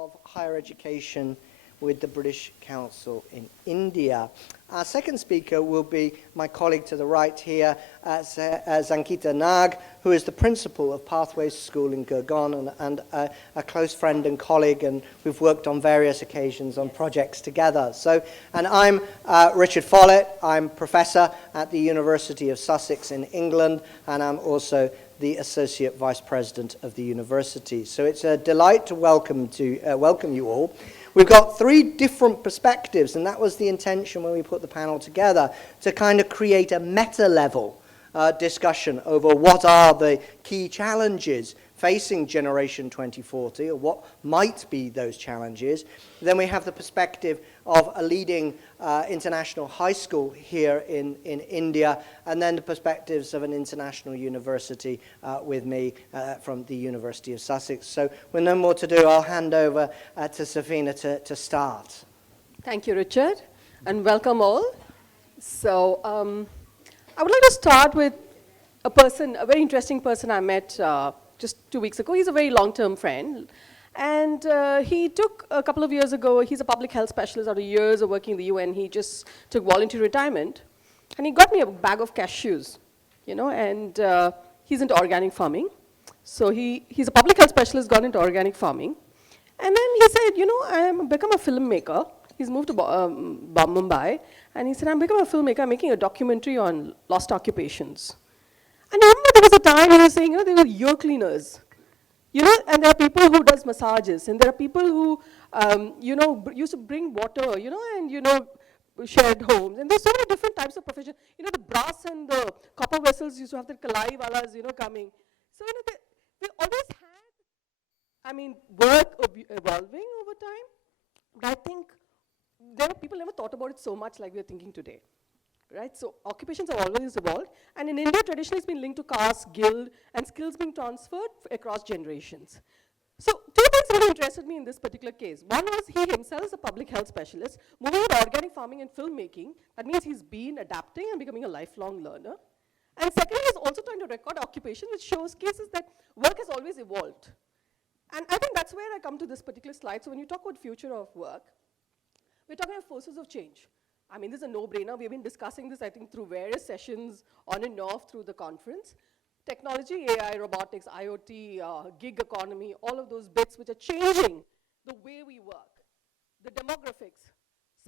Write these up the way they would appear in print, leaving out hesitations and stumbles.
of Higher Education with the British Council in India. Our second speaker will be my colleague to the right here, Zankita Nag, who is the principal of Pathways School in Gurgaon and a close friend and colleague, and we've worked on various occasions on projects together. And I'm Richard Follett. I'm professor at the University of Sussex in England, and I'm also the Associate Vice President of the university. So it's a delight to welcome you all. We've got three different perspectives, and that was the intention when we put the panel together, to kind of create a meta-level discussion over what are the key challenges facing Generation 2040, or what might be those challenges. Then we have the perspective of a leading international high school here in India, and then the perspectives of an international university with me from the University of Sussex. So with no more to do, I'll hand over to Safina to start. Thank you, Richard, and welcome all. So I would like to start with a very interesting person I met just 2 weeks ago. He's a very long-term friend. And he took a couple of years ago, he's a public health specialist after years of working in the UN. He just took voluntary retirement. And he got me a bag of cashews, and he's into organic farming. So he's a public health specialist, got into organic farming. And then he said, I'm become a filmmaker. He's moved to Mumbai. And he said, I'm become a filmmaker, I'm making a documentary on lost occupations. And I remember there was a time he was saying, there were ear cleaners. And there are people who does massages, and there are people who, used to bring water, and, shared homes. And there's so many different types of profession. The brass and the copper vessels used to have the kalai walas, coming. So, they always had, work evolving over time. But I think people never thought about it so much like we're thinking today. Right? So occupations have always evolved, and in India traditionally it's been linked to caste, guild, and skills being transferred across generations. So two things really interested me in this particular case. One was he himself is a public health specialist, moving into organic farming and filmmaking. That means he's been adapting and becoming a lifelong learner. And secondly, he's also trying to record occupation, which shows cases that work has always evolved. And I think that's where I come to this particular slide. So when you talk about future of work, we're talking about forces of change. This is a no-brainer. We've been discussing this, I think, through various sessions on and off through the conference. Technology, AI, robotics, IoT, gig economy, all of those bits which are changing the way we work. The demographics.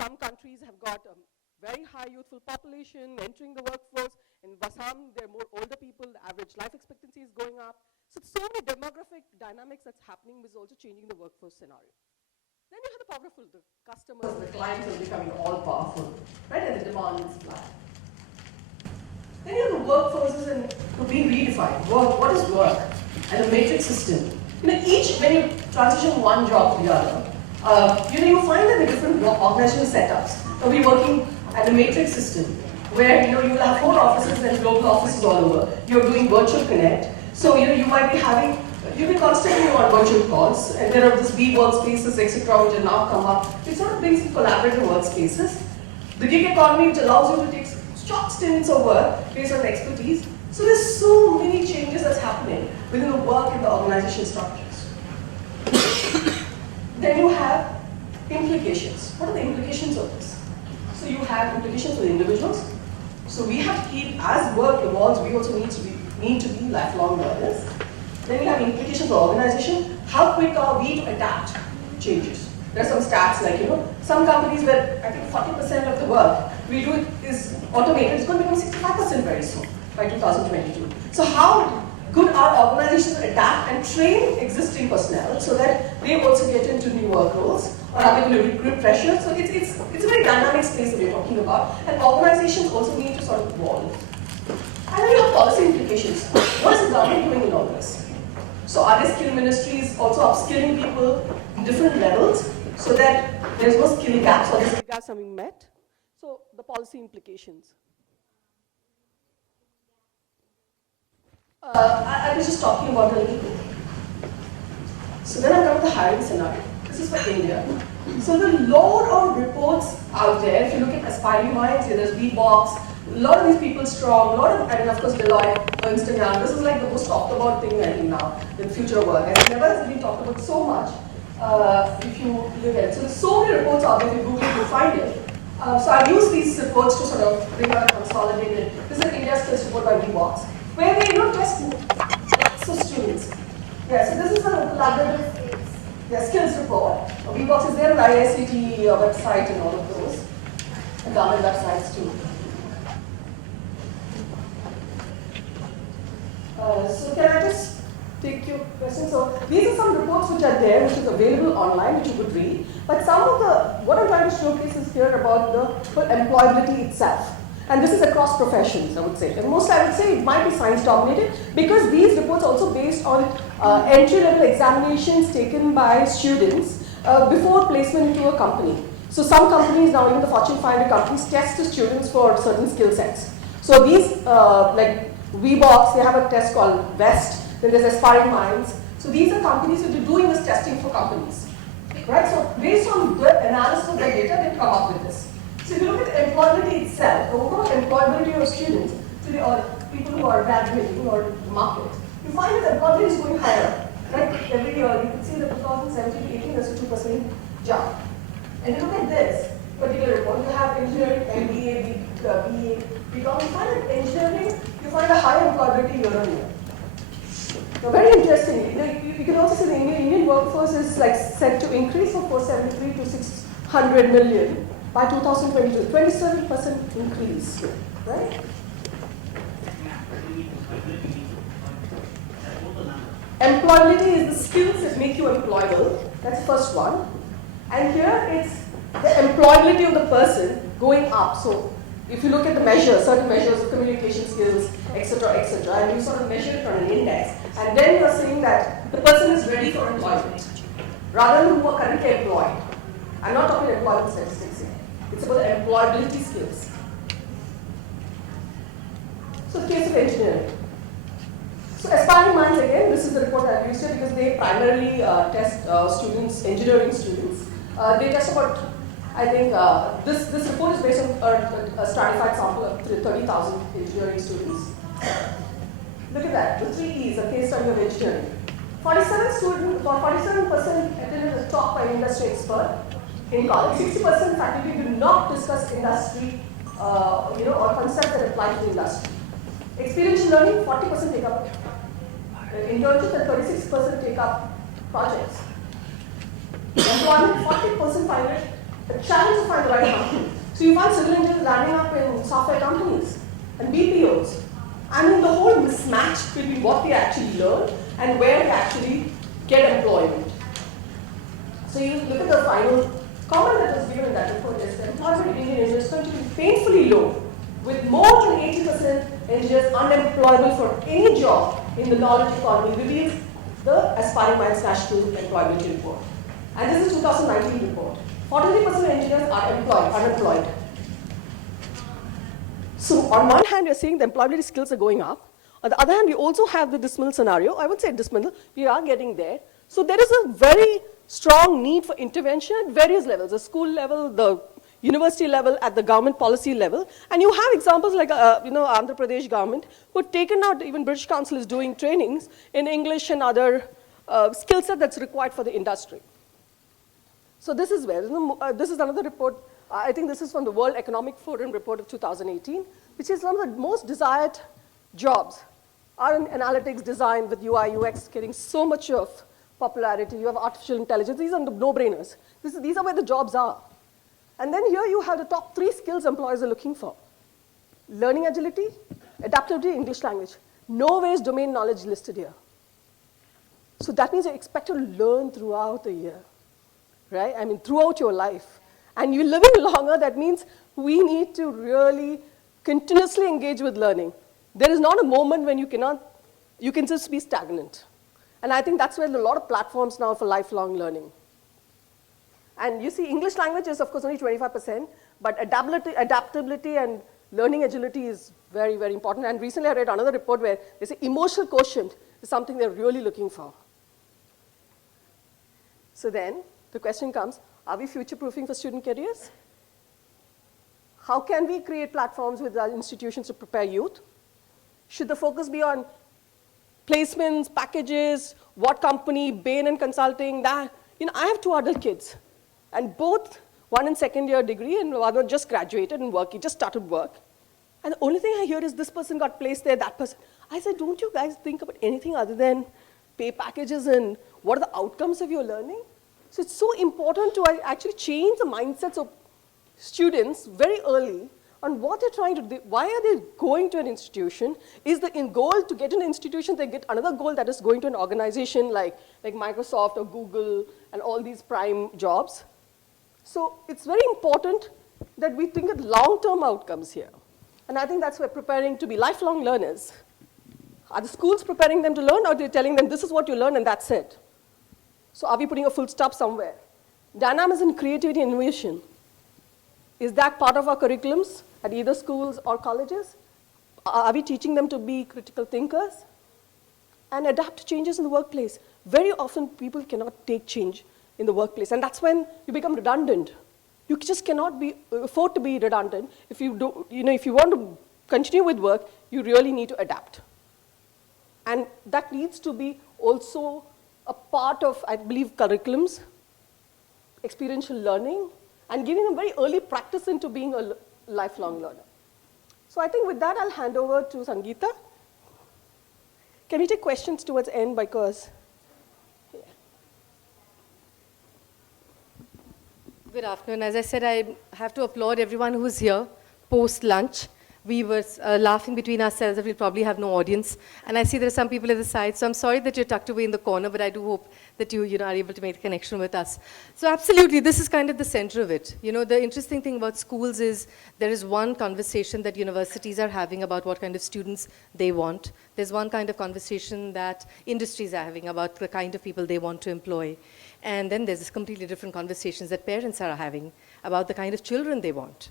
Some countries have got a very high youthful population entering the workforce. In some, there are more older people. The average life expectancy is going up. So many demographic dynamics that's happening is also changing the workforce scenario. Then you have the powerful, the customers, the clients are becoming all powerful, right? And the demand and supply. Then you have the workforces and being redefined. What is work? And the matrix system. When you transition one job to the other, you find that the different organizational setups. So we're working at the matrix system, where you will have 4 offices and global offices all over. You're doing virtual connect. So you might be you've been constantly on virtual calls, and there are these B workspaces, etc., which have now come up. It sort of brings collaborative workspaces. The gig economy, which allows you to take short stints of work based on expertise. So there's so many changes that's happening within the work and the organization structures. Then you have implications. What are the implications of this? So you have implications for the individuals. So we have to keep, as work evolves, we also need to be lifelong learners. Then we have implications for organization. How quick are we to adapt changes? There are some stats like, some companies where I think 40% of the work we do is automated. It's going to become 65% very soon, by 2022. So how good are organizations to adapt and train existing personnel so that they also get into new work roles? Or are they going to recruit pressure? So it's a very dynamic space that we're talking about. And organizations also need to sort of evolve. And then you have policy implications. What is the government doing in all this? So are there skill ministries also upskilling people in different levels so that there's no skill gaps or the skill gaps are being met? So the policy implications. I was just talking about it a little bit. So then I come to the hiring scenario. This is for India. So the load of reports out there, if you look at aspiring minds, there's VBox, a lot of these people strong, and of course Deloitte, Ernst & Young. This is like the most talked about thing I think now, the future of work. And it never has been talked about so much. if you look at it. So so many reports out there, if you Google it, you'll find it. So I've used these reports to sort of bring out a consolidated. This is an India Skills report by VBox, where they test lots of students. Yeah, so this is a collaborative skills report. VBox is there on the IICT website and all of those, and government websites too. So can I just take your question? So these are some reports which are there, which is available online, which you could read. But some of the, what I'm trying to showcase is here about the full employability itself. And this is across professions, I would say. And mostly I would say it might be science dominated because these reports are also based on entry-level examinations taken by students before placement into a company. So some companies now, even the Fortune 500 companies, test the students for certain skill sets. So these, like VBox, they have a test called VEST, then there's Aspiring Minds. So these are companies which are doing this testing for companies. Right? So based on the analysis of the data, they come up with this. So if you look at employability itself, the overall employability of students today, or people who are graduating or the market, you find that employability is going higher. Right? Every year, you can see that 2017 to 18, there's a 2% jump. And you look at this particular report, you have engineering, MBA, BA, BCom. You find that engineering, you find a higher employability year on year. So very interesting. You can also see the Indian workforce is like set to increase from 473 to 600 million by 2022. 27% increase, right? Employability is the skills that make you employable. That's the first one. And here it's the employability of the person going up. So if you look at the measures, certain measures of communication skills, etc., and you sort of measure it on an index, and then you're saying that the person is ready for employment, rather than who are currently employed. I'm not talking employment statistics here. It's about the employability skills. So the case of engineering. So Aspiring Minds, again, this is the report I've used here because they primarily test students, engineering students. They test about, I think, this report is based on a stratified sample of 30,000 engineering students. Look at that, the 3 E's, a case study of engineering. 47% attended a talk by an industry expert in college. 60% faculty did not discuss industry, or concepts that apply to the industry. Experiential learning, 40% take up internships and 36% take up projects. Employment, 40% find it a challenge to find the right company. So you find civil engineers landing up in software companies and BPOs. I mean, the whole mismatch between what they actually learn and where they actually get employment. So you look at the final comment that was given in that report is that employment in Indian engineers continue to be painfully low, with more than 80% engineers unemployable for any job in the knowledge economy, reveals the Aspiring Minds National Employability Report. And this is 2019 report. 43% engineers are unemployed. So on one hand, we're saying the employability skills are going up. On the other hand, we also have the dismal scenario. I would say dismal, we are getting there. So there is a very strong need for intervention at various levels, the school level, the university level, at the government policy level. And you have examples like, Andhra Pradesh government, who have taken out, even British Council is doing trainings in English and other skill set that's required for the industry. So this is where, this is another report, I think this is from the World Economic Forum report of 2018, which is one of the most desired jobs are in analytics design with UI, UX getting so much of popularity. You have artificial intelligence. These are the no-brainers. These are where the jobs are. And then here you have the top 3 skills employers are looking for. Learning agility, adaptability, English language. Nowhere is domain knowledge listed here. So that means you're expected to learn throughout the year, right? I mean, throughout your life. And you're living longer, that means we need to really continuously engage with learning. There is not a moment when you can just be stagnant. And I think that's where there are a lot of platforms now for lifelong learning. And you see, English language is, of course, only 25%, but adaptability and learning agility is very, very important. And recently I read another report where they say emotional quotient is something they're really looking for. So then the question comes, are we future-proofing for student careers? How can we create platforms with our institutions to prepare youth? Should the focus be on placements, packages, what company, Bain and Consulting, that? I have two adult kids, and both, one in second year degree and one just graduated and work. He just started work. And the only thing I hear is this person got placed there, that person. I said, don't you guys think about anything other than pay packages and what are the outcomes of your learning? So it's so important to actually change the mindsets of students very early on what they're trying to do. Why are they going to an institution? Is the goal to get an institution, they get another goal that is going to an organization like Microsoft or Google and all these prime jobs. So it's very important that we think of long-term outcomes here. And I think that's why preparing to be lifelong learners. Are the schools preparing them to learn, or are they telling them this is what you learn and that's it? So are we putting a full stop somewhere? Dynamism, creativity, and innovation. Is that part of our curriculums at either schools or colleges? Are we teaching them to be critical thinkers? And adapt to changes in the workplace. Very often people cannot take change in the workplace, and that's when you become redundant. You just cannot afford to be redundant. If you want to continue with work, you really need to adapt. And that needs to be also a part of, I believe, curriculums, experiential learning, and giving them very early practice into being a lifelong learner. So I think with that, I'll hand over to Sangeeta. Can we take questions towards the end, because... Good afternoon. As I said, I have to applaud everyone who's here post-lunch. We were laughing between ourselves that we'll probably have no audience. And I see there are some people at the side, so I'm sorry that you're tucked away in the corner, but I do hope that you are able to make the connection with us. So absolutely, this is kind of the center of it. The interesting thing about schools is there is one conversation that universities are having about what kind of students they want. There's one kind of conversation that industries are having about the kind of people they want to employ. And then there's this completely different conversations that parents are having about the kind of children they want.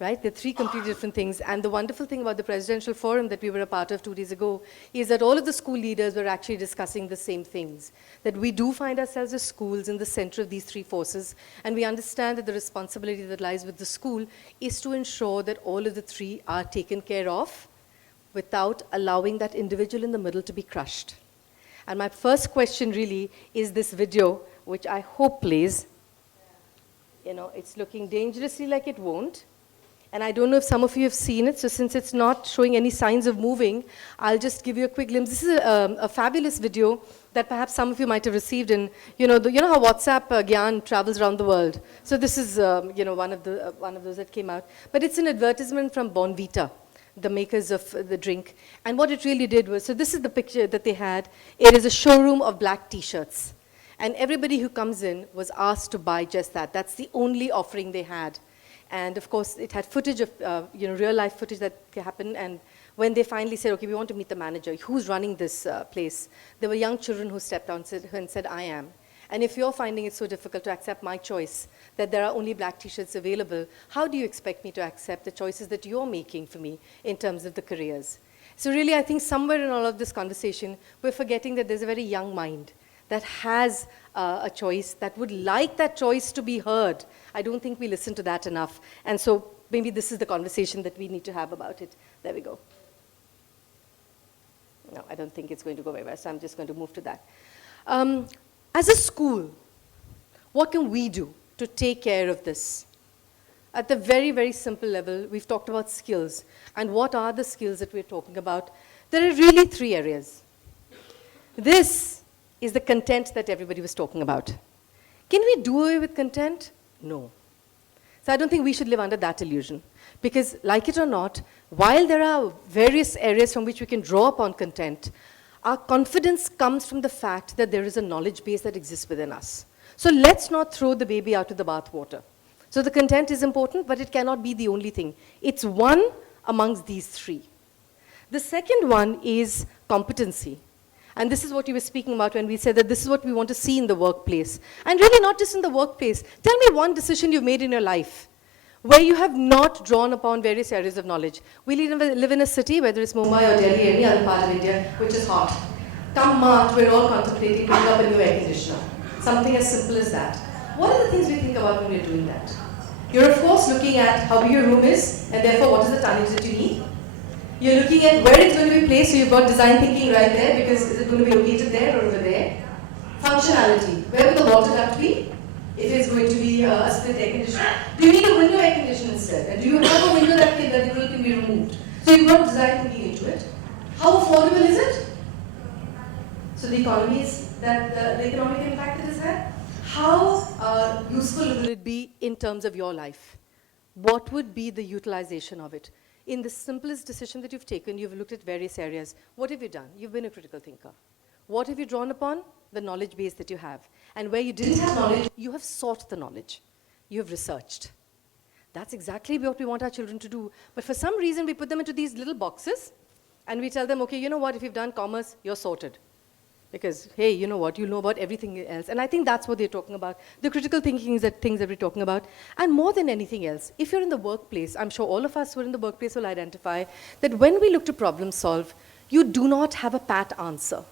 Right? They're three completely different things. And the wonderful thing about the presidential forum that we were a part of 2 days ago is that all of the school leaders were actually discussing the same things. That we do find ourselves as schools in the center of these three forces, and we understand that the responsibility that lies with the school is to ensure that all of the three are taken care of without allowing that individual in the middle to be crushed. And my first question really is this video, which I hope plays. It's looking dangerously like it won't. And I don't know if some of you have seen it, so since it's not showing any signs of moving, I'll just give you a quick glimpse. This is a fabulous video that perhaps some of you might have received in, you know how WhatsApp Gyan travels around the world. So this is, one of those that came out. But it's an advertisement from Bonvita, the makers of the drink. And what it really did was, so this is the picture that they had. It is a showroom of black T-shirts. And everybody who comes in was asked to buy just that. That's the only offering they had. And of course, it had footage of, real life footage that happened. And when they finally said, okay, we want to meet the manager, who's running this place? There were young children who stepped out and said, I am. And if you're finding it so difficult to accept my choice, that there are only black T-shirts available, how do you expect me to accept the choices that you're making for me in terms of the careers? So really, I think somewhere in all of this conversation, we're forgetting that there's a very young mind that has a choice, that would like that choice to be heard. I don't think we listen to that enough. And so maybe this is the conversation that we need to have about it. There we go. No, I don't think it's going to go very well, so I'm just going to move to that. As a school, what can we do to take care of this? At the very, very simple level, we've talked about skills. And what are the skills that we're talking about? There are really 3 areas. This is the content that everybody was talking about. Can we do away with content? No. So I don't think we should live under that illusion. Because like it or not, while there are various areas from which we can draw upon content, our confidence comes from the fact that there is a knowledge base that exists within us. So let's not throw the baby out with the bathwater. So the content is important, but it cannot be the only thing. It's one amongst these 3. The second one is competency. And this is what you were speaking about when we said that this is what we want to see in the workplace. And really not just in the workplace. Tell me one decision you've made in your life where you have not drawn upon various areas of knowledge. We live in a city, whether it's Mumbai or Delhi, any other part of India, which is hot. Come March, we're all contemplating putting up a new air conditioner. Something as simple as that. What are the things we think about when we're doing that? You're of course looking at how big your room is, and therefore what is the tonnage that you need. You're looking at where it's going to be placed, so you've got design thinking right there, because is it going to be located there or over there? Functionality. Where would the water duct be? If it's going to be a split air conditioner. Do you need a window air conditioner instead? And do you have a window that the grill can be removed? So you've got design thinking into it. How affordable is it? So the economies that the economic impact it has had. How useful will it be in terms of your life? What would be the utilization of it? In the simplest decision that you've taken, you've looked at various areas. What have you done? You've been a critical thinker. What have you drawn upon? The knowledge base that you have. And where you didn't have knowledge, you have sought the knowledge. You have researched. That's exactly what we want our children to do. But for some reason, we put them into these little boxes, and we tell them, okay, you know what, if you've done commerce, you're sorted. Because, hey, you know what, you know about everything else. And I think that's what they're talking about. The critical thinking is the things that we're talking about. And more than anything else, if you're in the workplace, I'm sure all of us who are in the workplace will identify that when we look to problem solve, you do not have a pat answer.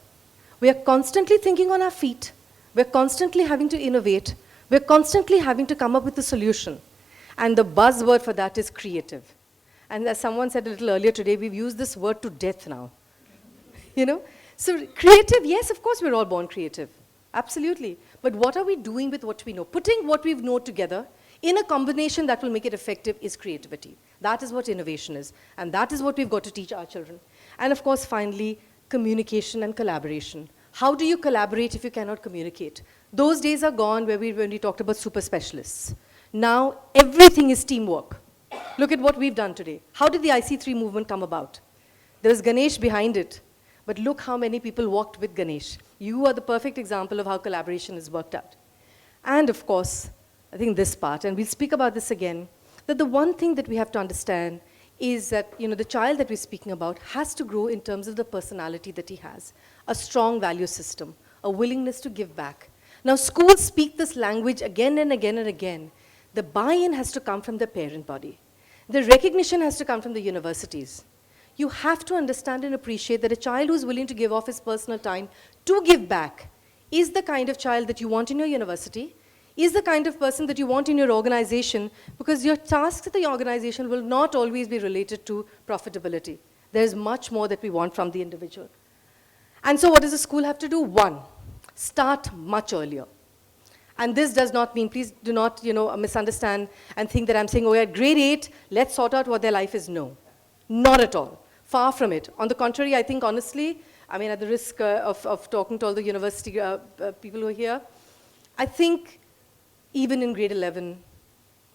We are constantly thinking on our feet. We're constantly having to innovate. We're constantly having to come up with a solution. And the buzzword for that is creative. And as someone said a little earlier today, we've used this word to death now. You know? So creative, yes, of course we're all born creative. Absolutely. But what are we doing with what we know? Putting what we know together in a combination that will make it effective is creativity. That is what innovation is. And that is what we've got to teach our children. And of course, finally, communication and collaboration. How do you collaborate if you cannot communicate? Those days are gone when we talked about super specialists. Now, everything is teamwork. Look at what we've done today. How did the IC3 movement come about? There was Ganesh behind it. But look how many people walked with Ganesh. You are the perfect example of how collaboration has worked out. And of course, I think this part, and we'll speak about this again, that the one thing that we have to understand is that, you know, the child that we're speaking about has to grow in terms of the personality that he has, a strong value system, a willingness to give back. Now, schools speak this language again and again and again. The buy-in has to come from the parent body. The recognition has to come from the universities. You have to understand and appreciate that a child who's willing to give off his personal time to give back is the kind of child that you want in your university, is the kind of person that you want in your organization, because your tasks at the organization will not always be related to profitability. There's much more that we want from the individual. And so what does the school have to do? One, start much earlier. And this does not mean, please do not misunderstand and think that I'm saying, oh, at grade 8, let's sort out what their life is. No, not at all. Far from it. On the contrary, I think honestly, I mean, at the risk of talking to all the university people who are here, I think even in grade 11,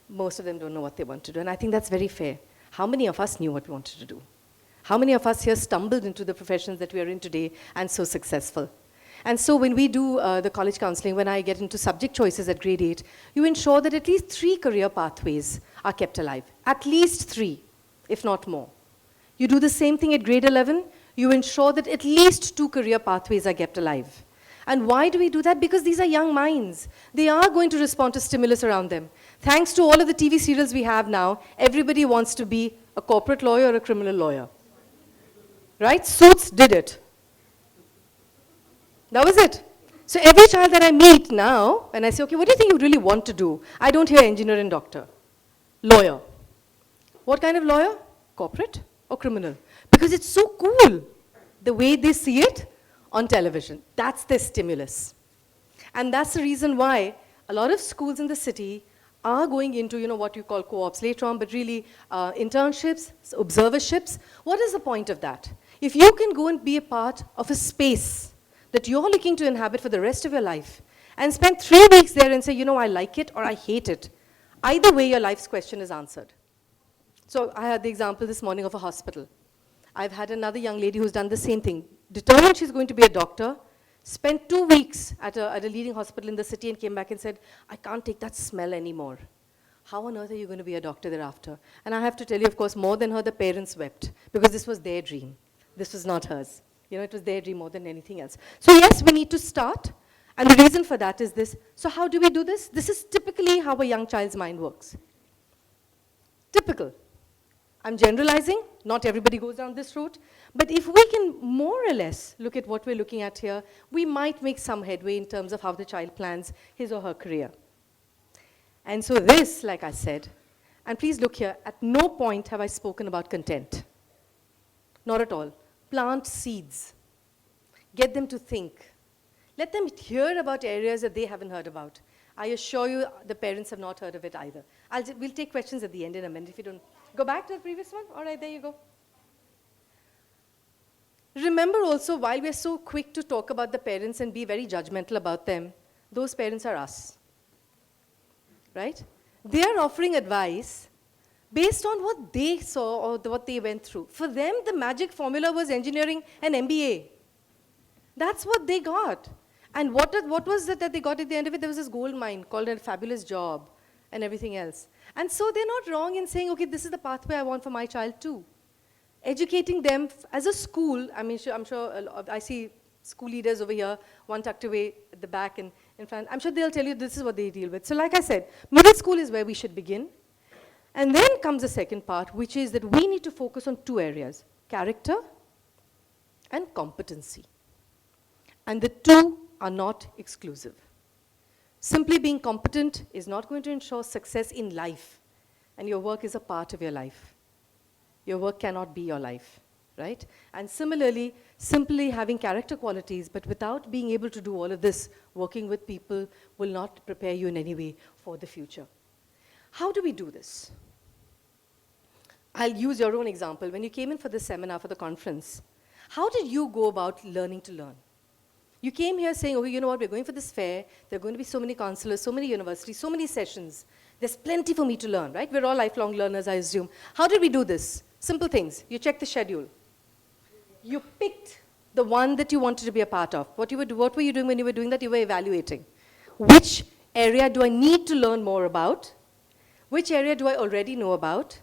most of them don't know what they want to do. And I think that's very fair. How many of us knew what we wanted to do? How many of us here stumbled into the professions that we are in today and so successful? And so when we do the college counseling, when I get into subject choices at grade 8, you ensure that at least 3 career pathways are kept alive. At least 3, if not more. You do the same thing at grade 11, you ensure that at least 2 career pathways are kept alive. And why do we do that? Because these are young minds. They are going to respond to stimulus around them. Thanks to all of the TV serials we have now, everybody wants to be a corporate lawyer or a criminal lawyer. Right? Suits did it. That was it. So every child that I meet now, and I say, okay, what do you think you really want to do? I don't hear engineer and doctor. Lawyer. What kind of lawyer? Corporate or criminal? Because it's so cool, the way they see it on television. That's their stimulus. And that's the reason why a lot of schools in the city are going into, what you call co-ops later on, but really internships, observerships. What is the point of that? If you can go and be a part of a space that you're looking to inhabit for the rest of your life and spend 3 weeks there and say, I like it or I hate it, either way your life's question is answered. So I had the example this morning of a hospital. I've had another young lady who's done the same thing. Determined she's going to be a doctor, spent 2 weeks at a leading hospital in the city and came back and said, I can't take that smell anymore. How on earth are you going to be a doctor thereafter? And I have to tell you, of course, more than her, the parents wept because this was their dream. This was not hers. It was their dream more than anything else. So yes, we need to start. And the reason for that is this. So how do we do this? This is typically how a young child's mind works. Typical. I'm generalizing. Not everybody goes down this route. But if we can more or less look at what we're looking at here, we might make some headway in terms of how the child plans his or her career. And so this, like I said, and please look here, at no point have I spoken about content. Not at all. Plant seeds. Get them to think. Let them hear about areas that they haven't heard about. I assure you the parents have not heard of it either. We'll take questions at the end in a minute if you don't. Go back to the previous one. All right, there you go. Remember also, while we're so quick to talk about the parents and be very judgmental about them, those parents are us. Right? They are offering advice based on what they saw or what they went through. For them, the magic formula was engineering and MBA. That's what they got. And what was it that they got at the end of it? There was this gold mine called a fabulous job and everything else. And so they're not wrong in saying, okay, this is the pathway I want for my child too. Educating them as a school, I'm sure I see school leaders over here, one tucked away at the back and in front. I'm sure they'll tell you this is what they deal with. So like I said, middle school is where we should begin. And then comes the second part, which is that we need to focus on two areas, character and competency. And the two are not exclusive. Simply being competent is not going to ensure success in life. And your work is a part of your life. Your work cannot be your life, right? And similarly, simply having character qualities, but without being able to do all of this, working with people will not prepare you in any way for the future. How do we do this? I'll use your own example. When you came in for this seminar, for the conference, how did you go about learning to learn? You came here saying, oh, you know what, we're going for this fair. There are going to be so many counselors, so many universities, so many sessions. There's plenty for me to learn, right? We're all lifelong learners, I assume. How did we do this? Simple things. You checked the schedule. You picked the one that you wanted to be a part of. What were you doing when you were doing that? You were evaluating. Which area do I need to learn more about? Which area do I already know about?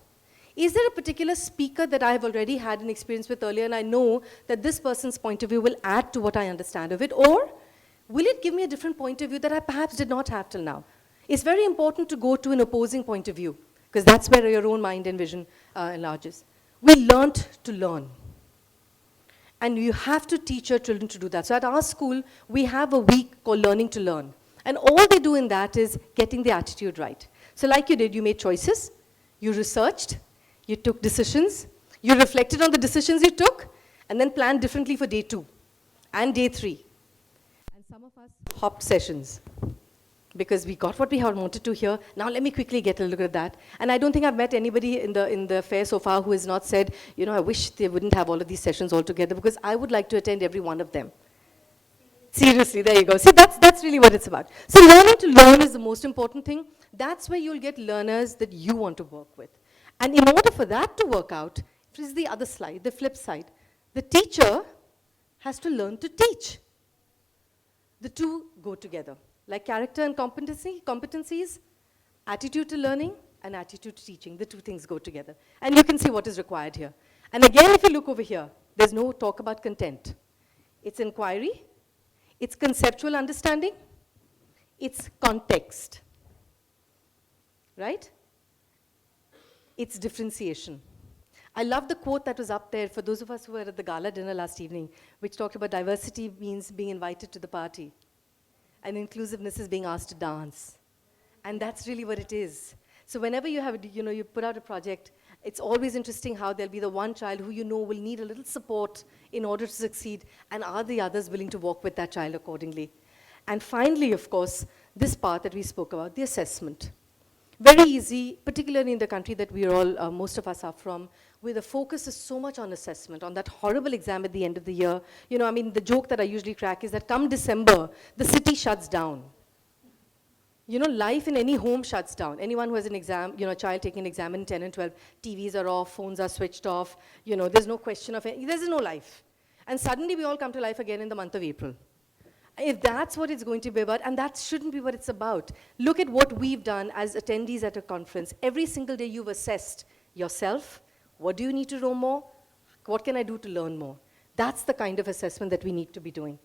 Is there a particular speaker that I have already had an experience with earlier and I know that this person's point of view will add to what I understand of it? Or will it give me a different point of view that I perhaps did not have till now? It's very important to go to an opposing point of view because that's where your own mind and vision enlarges. We learned to learn. And you have to teach your children to do that. So at our school, we have a week called Learning to Learn. And all they do in that is getting the attitude right. So like you did, you made choices, you researched, you took decisions, you reflected on the decisions you took, and then planned differently for day 2 and day 3. And some of us hopped sessions because we got what we had wanted to hear. Now let me quickly get a look at that. And I don't think I've met anybody in the fair so far who has not said, you know, I wish they wouldn't have all of these sessions all together because I would like to attend every one of them. Seriously, there you go. See, that's really what it's about. So learning to learn is the most important thing. That's where you'll get learners that you want to work with. And in order for that to work out, this is the other slide, the flip side. The teacher has to learn to teach. The two go together. Like character and competencies, attitude to learning and attitude to teaching. The two things go together. And you can see what is required here. And again, if you look over here, there's no talk about content. It's inquiry, it's conceptual understanding, it's context, right? It's differentiation. I love the quote that was up there for those of us who were at the gala dinner last evening, which talked about diversity means being invited to the party, and inclusiveness is being asked to dance. And that's really what it is. So whenever you have, you put out a project, it's always interesting how there'll be the one child who you know will need a little support in order to succeed, and are the others willing to walk with that child accordingly? And finally, of course, this part that we spoke about, the assessment. Very easy, particularly in the country that we are all, most of us are from, where the focus is so much on assessment, on that horrible exam at the end of the year. The joke that I usually crack is that come December, the city shuts down. Life in any home shuts down. Anyone who has an exam, a child taking an exam in 10 and 12, TVs are off, phones are switched off, there's no question of it, there's no life. And suddenly we all come to life again in the month of April. If that's what it's going to be about, and that shouldn't be what it's about. Look at what we've done as attendees at a conference. Every single day you've assessed yourself. What do you need to know more? What can I do to learn more? That's the kind of assessment that we need to be doing.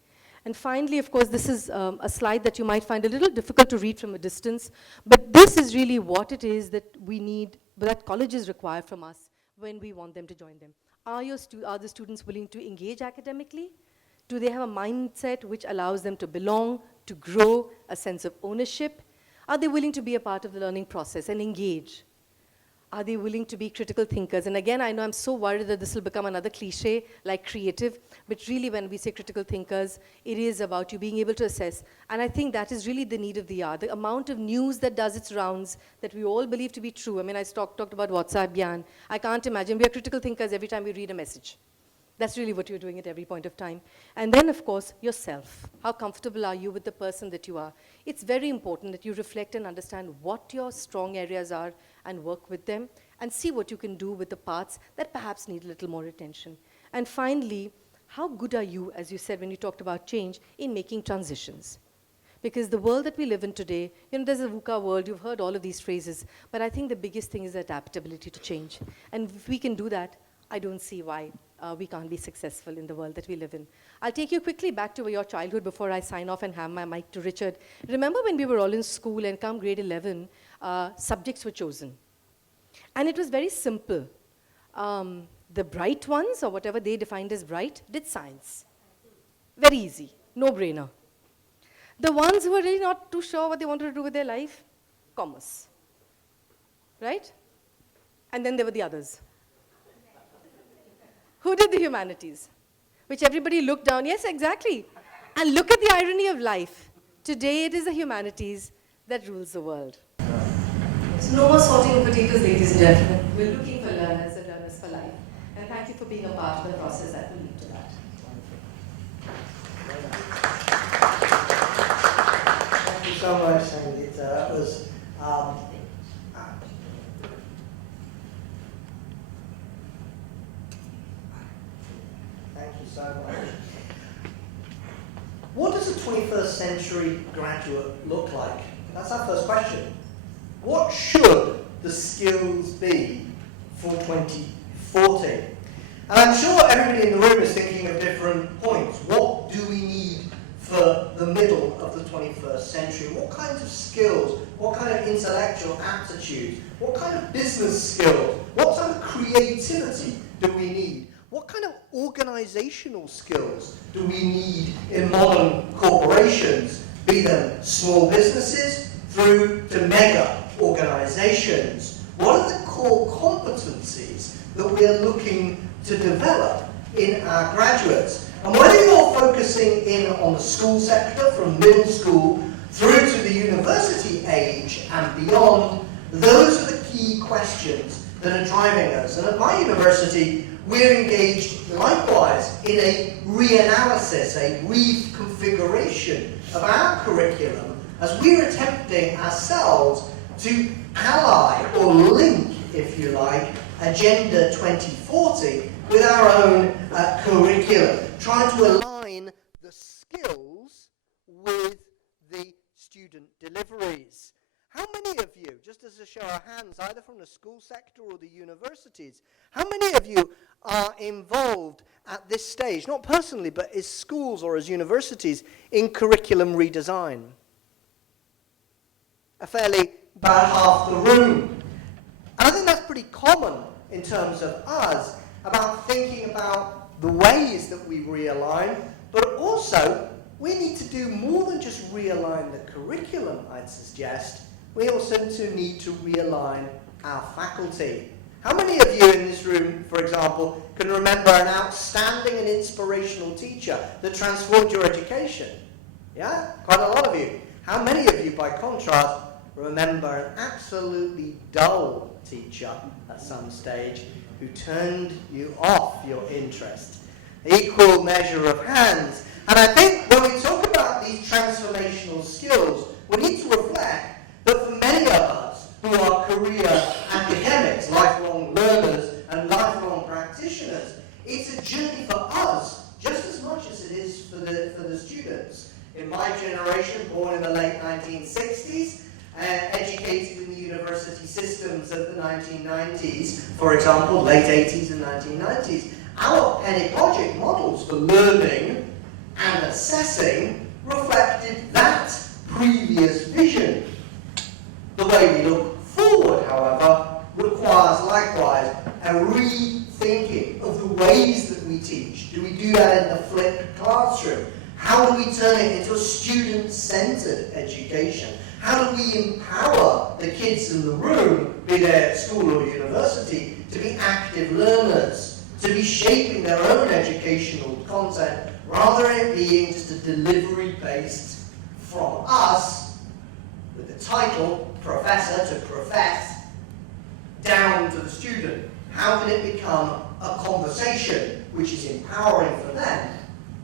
And finally, of course, this is a slide that you might find a little difficult to read from a distance, but this is really what it is that we need, that colleges require from us when we want them to join them. Are the students willing to engage academically? Do they have a mindset which allows them to belong, to grow, a sense of ownership? Are they willing to be a part of the learning process and engage? are they willing to be critical thinkers? And again, I know I'm so worried that this will become another cliche like creative, but really when we say critical thinkers, it is about you being able to assess. And I think that is really the need of the hour. The amount of news that does its rounds that we all believe to be true. I mean, I talked about WhatsApp, Gyan. I can't imagine. We are critical thinkers every time we read a message. That's really what you're doing at every point of time. And then, of course, yourself. How comfortable are you with the person that you are? It's very important that you reflect and understand what your strong areas are and work with them and see what you can do with the parts that perhaps need a little more attention. And finally, how good are you, as you said when you talked about change, in making transitions? Because the world that we live in today, there's a VUCA world, you've heard all of these phrases, but I think the biggest thing is adaptability to change. And if we can do that, I don't see why we can't be successful in the world that we live in. I'll take you quickly back to your childhood before I sign off and hand my mic to Richard. Remember when we were all in school and come grade 11, subjects were chosen. And it was very simple. The bright ones, or whatever they defined as bright, did science. Very easy, no-brainer. The ones who were really not too sure what they wanted to do with their life, commerce. Right? And then there were the others. Who did the humanities? Which everybody looked down, yes, exactly. And look at the irony of life. Today it is the humanities that rules the world. So no more sorting of potatoes, ladies and gentlemen. We're looking for learners and learners for life. And thank you for being a part of the process that will lead to that. Thank you so much, Sangeeta. That was thank you so much. What does a 21st century graduate look like? That's our first question. What should the skills be for 2040? And I'm sure everybody in the room is thinking of different points. What do we need for the middle of the 21st century? What kinds of skills? What kind of intellectual aptitudes? What kind of business skills? What kind of creativity do we need? What kind of organizational skills do we need in modern corporations, be them small businesses through to mega organizations? What are the core competencies that we are looking to develop in our graduates? And whether you're focusing in on the school sector from middle school through to the university age and beyond, those are the key questions that are driving us. And at my university, we're engaged likewise in a reanalysis, a reconfiguration of our curriculum as we're attempting ourselves to ally or link, if you like, Agenda 2040 with our own curriculum, trying to align the skills with the student deliveries. How many of you, just as a show of hands, either from the school sector or the universities, how many of you are involved at this stage, not personally, but as schools or as universities, in curriculum redesign? About half the room. And I think that's pretty common in terms of us, about thinking about the ways that we realign, but also we need to do more than just realign the curriculum, I'd suggest. We also need to realign our faculty. How many of you in this room, for example, can remember an outstanding and inspirational teacher that transformed your education? Yeah? Quite a lot of you. How many of you, by contrast, remember an absolutely dull teacher at some stage who turned you off your interest? Equal measure of hands. And I think when we talk about these transformational skills, we need to reflect that for many of us who are career academics, lifelong learners and lifelong practitioners, it's a journey for us just as much as it is for the students. In my generation, born in the late 1960s, educated in the university systems of the 1990s, for example, late 80s and 1990s, our pedagogic models for learning and assessing reflected that previous vision. The way we look forward, however, requires likewise a rethinking of the ways that we teach. Do we do that in the flipped classroom? How do we turn it into a student-centered education? How do we empower the kids in the room, be they at school or university, to be active learners, to be shaping their own educational content, rather than it being just a delivery based from us, with the title, professor to profess, down to the student? How can it become a conversation which is empowering for them,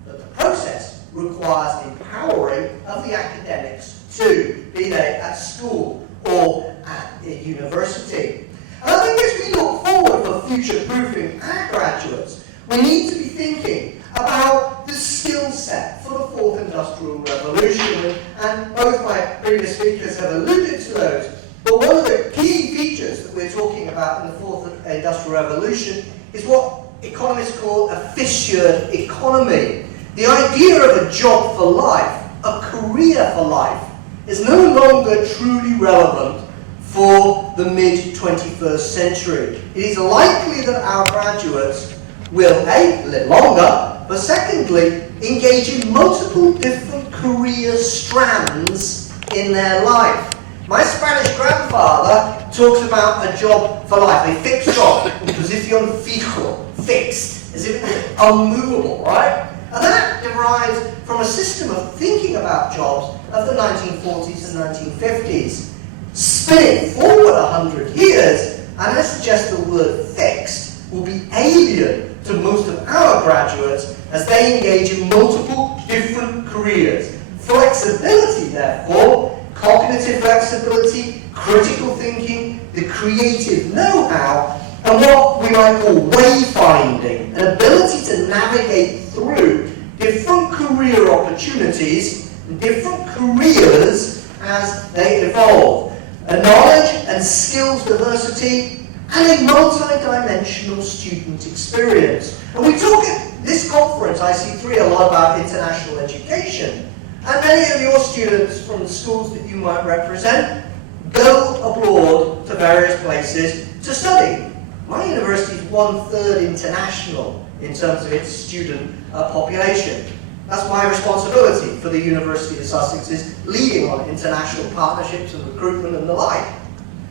but the process requires the empowering of the academics too, be they at school or at a university? And I think as we look forward for future-proofing our graduates, we need to be thinking about the skill set for the fourth industrial revolution, and both my previous speakers have alluded to those. But one of the key features that we're talking about in the fourth industrial revolution is what economists call a fissured economy. The idea of a job for life, a career for life, is no longer truly relevant for the mid-21st century. It is likely that our graduates will, A, live longer, but secondly, engage in multiple different career strands in their life. My Spanish grandfather talks about a job for life, a fixed job, posición fijo, fixed, as if it was unmovable, right? And that derives from a system of thinking about jobs of the 1940s and 1950s. Spinning forward 100 years, and I suggest the word fixed will be alien to most of our graduates as they engage in multiple different careers. Flexibility, therefore, cognitive flexibility, critical thinking, the creative know-how, and what we might call wayfinding, an ability to navigate through different career opportunities and different careers as they evolve. A knowledge and skills diversity and a multi-dimensional student experience. And we talk at this conference, IC3, a lot about international education. And many of your students from the schools that you might represent go abroad to various places to study. My university is 1/3 international in terms of its student population. That's my responsibility for the University of Sussex, is leading on international partnerships and recruitment and the like.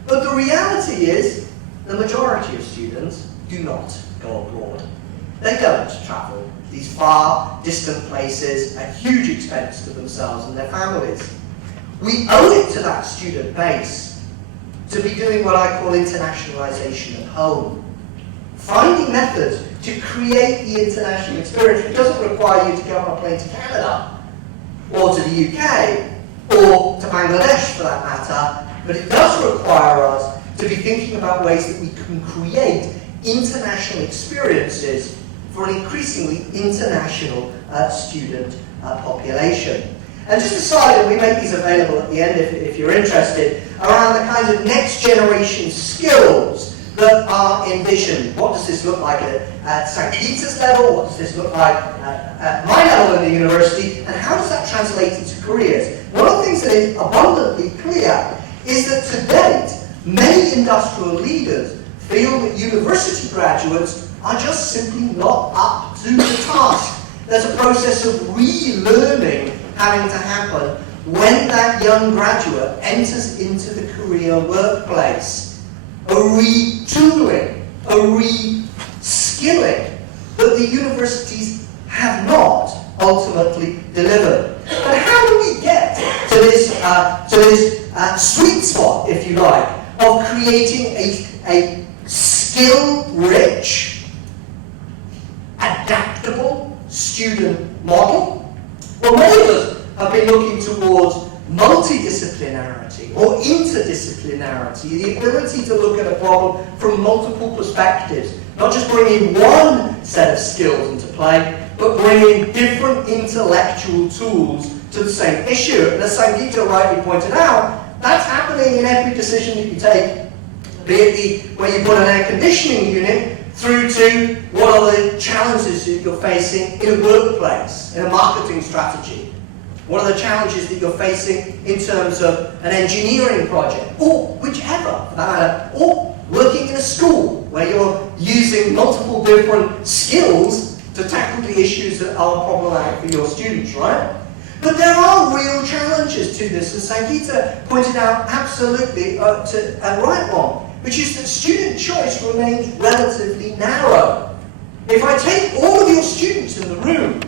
But the reality is, the majority of students do not go abroad. They don't travel these far distant places at huge expense to themselves and their families. We owe it to that student base to be doing what I call internationalization at home. Finding methods to create the international experience, which doesn't require you to go on a plane to Canada, or to the UK, or to Bangladesh for that matter, but it does require us to be thinking about ways that we can create international experiences for an increasingly international student population. And just a side, and we make these available at the end if you're interested, around the kinds of next generation skills that are envisioned. What does this look like at St. Peter's level? What does this look like at my level in the university? And how does that translate into careers? One of the things that is abundantly clear is that to date, many industrial leaders feel that university graduates are just simply not up to the task. There's a process of relearning having to happen when that young graduate enters into the career workplace. A retooling, a reskilling that the universities have not ultimately delivered. But how do we get to this sweet spot, if you like, of creating a skill-rich, adaptable student model? Well, many of us have been looking towards multidisciplinarity or interdisciplinarity, the ability to look at a problem from multiple perspectives, not just bringing one set of skills into play, but bringing different intellectual tools to the same issue. And as Sangeeta rightly pointed out, that's happening in every decision that you take, be it where you put an air conditioning unit, through to what are the challenges that you're facing in a workplace, in a marketing strategy. What are the challenges that you're facing in terms of an engineering project, or whichever, for that matter, or working in a school where you're using multiple different skills to tackle the issues that are problematic for your students, right? But there are real challenges to this, and Sangeeta pointed out absolutely a right one, which is that student choice remains relatively narrow. If I take all of your students in the room,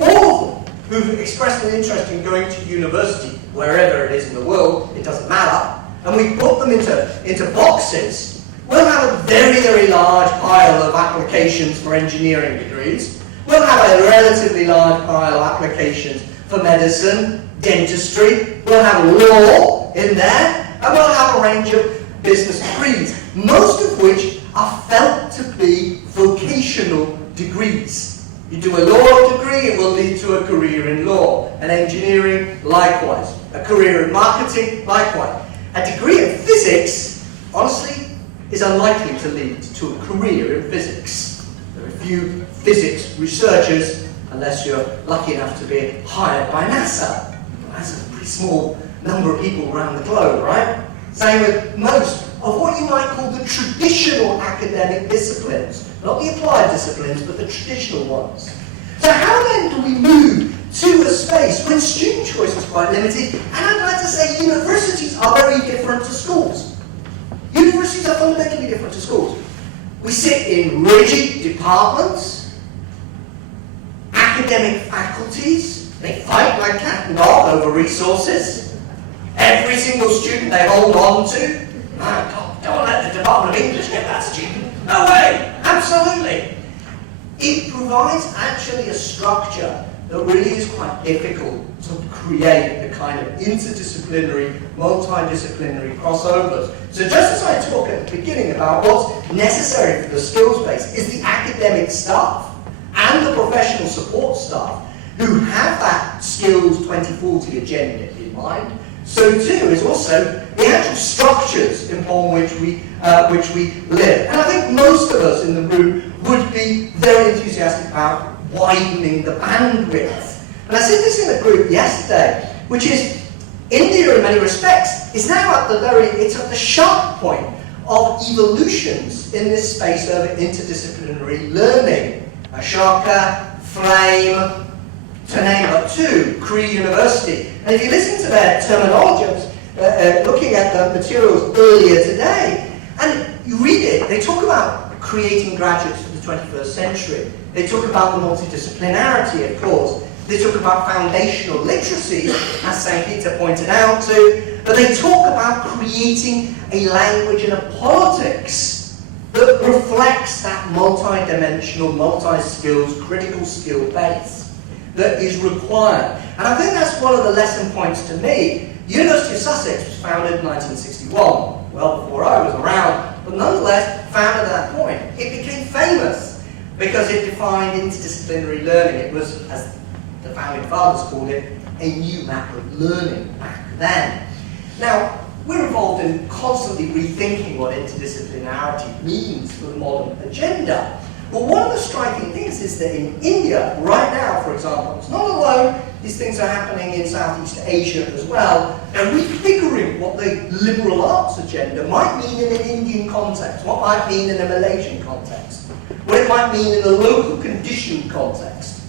all of them who've expressed an interest in going to university, wherever it is in the world, it doesn't matter, and we put them into boxes, we'll have a very, very large pile of applications for engineering degrees. We'll have a relatively large pile of applications for medicine, dentistry. We'll have law in there, and we'll have a range of business degrees, most of which are felt to be vocational degrees. You do a law degree, it will lead to a career in law. An engineering, likewise. A career in marketing, likewise. A degree in physics, honestly, is unlikely to lead to a career in physics. There are few physics researchers, unless you're lucky enough to be hired by NASA. That's a pretty small number of people around the globe, right? Same with most of what you might call the traditional academic disciplines. Not the applied disciplines, but the traditional ones. So how then do we move to a space when student choice is quite limited? And I'd like to say universities are very different to schools. Universities are fundamentally different to schools. We sit in rigid departments, academic faculties, they fight like cat and dog over resources. Every single student they hold on to. Don't let the Department of English get that student. No way! Absolutely! It provides actually a structure that really is quite difficult to create the kind of interdisciplinary, multidisciplinary crossovers. So just as I talk at the beginning about what's necessary for the skills base is the academic staff and the professional support staff who have that skills 2040 agenda in mind. So too is also the actual structures upon which we live. And I think most of us in the room would be very enthusiastic about widening the bandwidth. And I said this in a group yesterday, which is India in many respects is now at the sharp point of evolutions in this space of interdisciplinary learning. Ashoka, Flame, to name but two, Cree University. And if you listen to their terminology, looking at the materials earlier today, and you read it, they talk about creating graduates for the 21st century. They talk about the multidisciplinarity, of course. They talk about foundational literacy, as Sangeeta pointed out too. But they talk about creating a language and a politics that reflects that multi-dimensional, multi-skills, critical skill base that is required. And I think that's one of the lesson points to me. University of Sussex was founded in 1961, well before I was around, but nonetheless founded at that point. It became famous because it defined interdisciplinary learning. It was, as the founding fathers called it, a new map of learning back then. Now, we're involved in constantly rethinking what interdisciplinarity means for the modern agenda. But one of the striking things is that in India, right now, for example, it's not alone, these things are happening in Southeast Asia as well, they're refiguring what the liberal arts agenda might mean in an Indian context, what might mean in a Malaysian context, what it might mean in a local conditioned context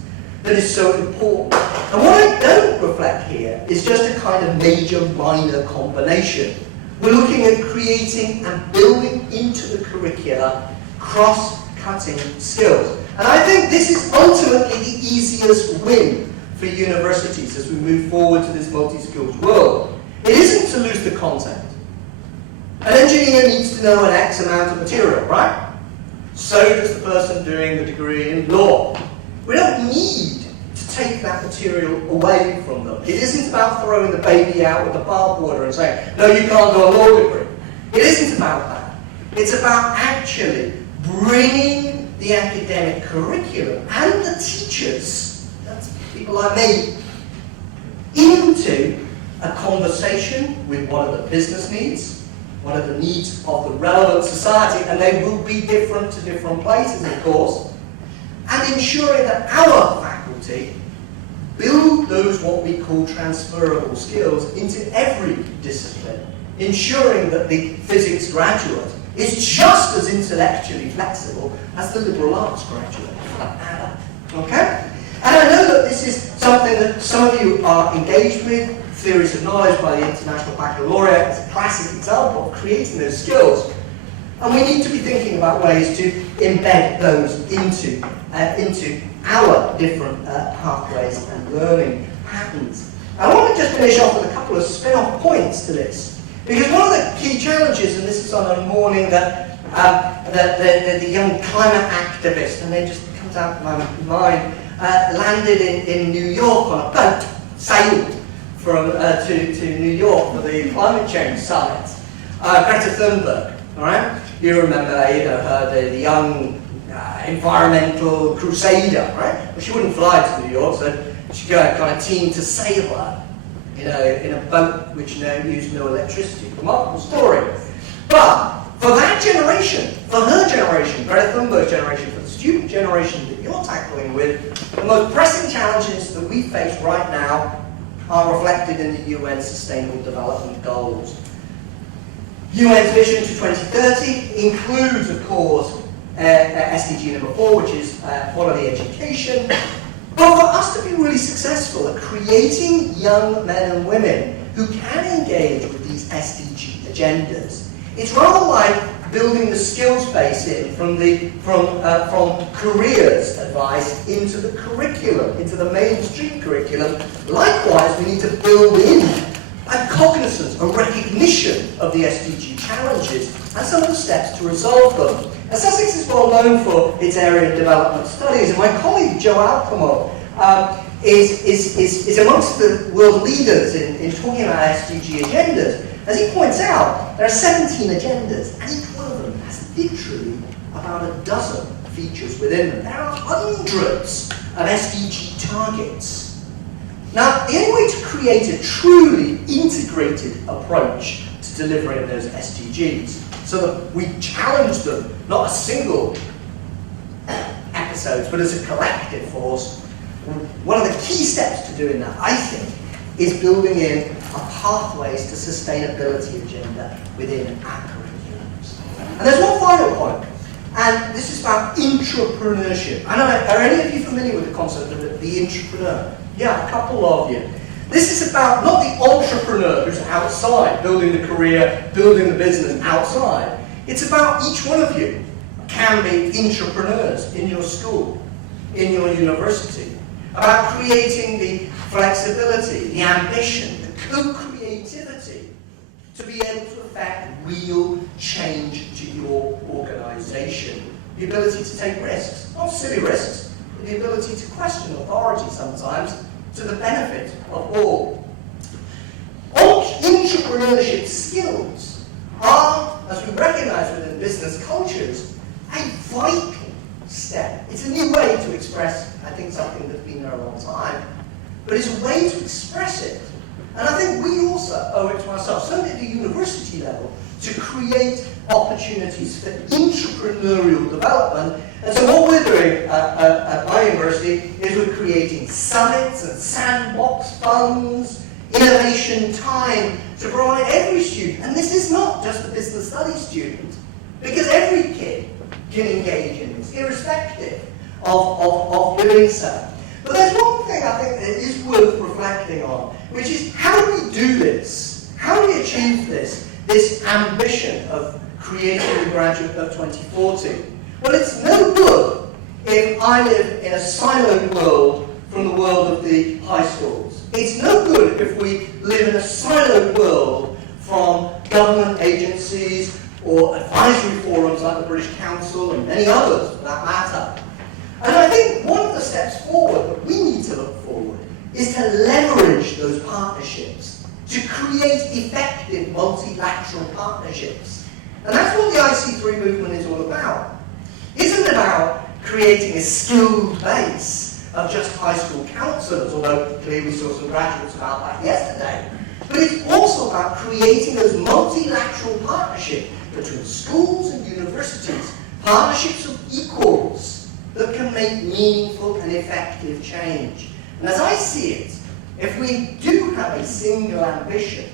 that is so important. And what I don't reflect here is just a kind of major-minor combination. We're looking at creating and building into the curricula cross-cutting skills. And I think this is ultimately the easiest win for universities as we move forward to this multi-skills world. It isn't to lose the content. An engineer needs to know an X amount of material, right? So does the person doing the degree in law. We don't need to take that material away from them. It isn't about throwing the baby out with the bathwater and saying, no, you can't do a law degree. It isn't about that. It's about actually bringing the academic curriculum and the teachers, that's people like me, into a conversation with what are the business needs, what are the needs of the relevant society, and they will be different to different places, of course, and ensuring that our faculty build those what we call transferable skills into every discipline, ensuring that the physics graduate is just as intellectually flexible as the liberal arts graduate, for that matter. Okay? And I know that this is something that some of you are engaged with. Theories of knowledge by the International Baccalaureate is a classic example of creating those skills. And we need to be thinking about ways to embed those into our different pathways and learning patterns. I want to just finish off with a couple of spin-off points to this. Because one of the key challenges, and this is on a morning that the young climate activist, and it just comes out of my mind, landed in New York on a boat, sailed from to New York for the climate change summit. Greta Thunberg, all right? You remember, her, the young environmental crusader, right? Well, she wouldn't fly to New York, so she got a team to sail her, in a boat which used no electricity. Remarkable story. But for that generation, for her generation, Greta Thunberg's generation, for the student generation that you're tackling with, the most pressing challenges that we face right now are reflected in the UN Sustainable Development Goals. UN's vision to 2030 includes, of course, SDG number 4, which is quality education. But for us to be really successful at creating young men and women who can engage with these SDG agendas, it's rather like building the skills base in from careers advice into the curriculum, into the mainstream curriculum. Likewise, we need to build in a cognizance, a recognition of the SDG challenges and some of the steps to resolve them. And Sussex is well known for its area of development studies, and my colleague Joe Alcamo is amongst the world leaders in talking about SDG agendas. As he points out, there are 17 agendas, and each one of them has literally about a dozen features within them. There are hundreds of SDG targets. Now, the only way to create a truly integrated approach to delivering those SDGs, so that we challenge them, not as single episodes, but as a collective force, one of the key steps to doing that, I think, is building in a pathways to sustainability agenda within our curriculums. And there's one final point, and this is about intrapreneurship. I don't know, are any of you familiar with the concept of the intrapreneur? Yeah, a couple of you. This is about not the entrepreneur who's outside, building the career, building the business outside. It's about each one of you can be intrapreneurs in your school, in your university. About creating the flexibility, the ambition, the co-creativity to be able to affect real change to your organization. The ability to take risks, not silly risks, but the ability to question authority sometimes to the benefit of all. Entrepreneurship skills are, as we recognize within business cultures, a vital step. It's a new way to express, I think, something that's been there a long time, but it's a way to express it. And I think we also owe it to ourselves, certainly at the university level, to create opportunities for entrepreneurial development. And so what we're doing at my university is we're creating summits and sandbox funds, innovation time to provide every student, and this is not just the business studies student, because every kid can engage in this, irrespective of doing so. But there's one thing I think that is worth reflecting on, which is how do we do this? How do we achieve this ambition of creating the graduate of 2040? Well, it's no good if I live in a siloed world from the world of the high schools. It's no good if we live in a siloed world from government agencies or advisory forums like the British Council and many others for that matter. And I think one of the steps forward that we need to look forward is to leverage those partnerships, to create effective multilateral partnerships. And that's what the IC3 movement is all about. It isn't about creating a skilled base of just high school counsellors, although clearly we saw some graduates about that yesterday. But it's also about creating those multilateral partnerships between schools and universities, partnerships of equals that can make meaningful and effective change. And as I see it, if we do have a single ambition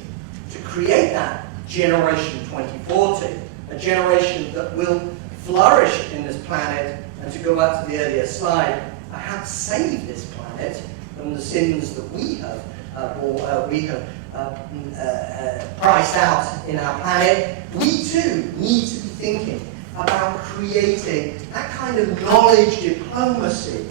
to create that generation 2040, a generation that will flourish in this planet, and to go back to the earlier slide, perhaps save this planet, then from the sins that we have priced out in our planet, we too need to be thinking about creating that kind of knowledge diplomacy.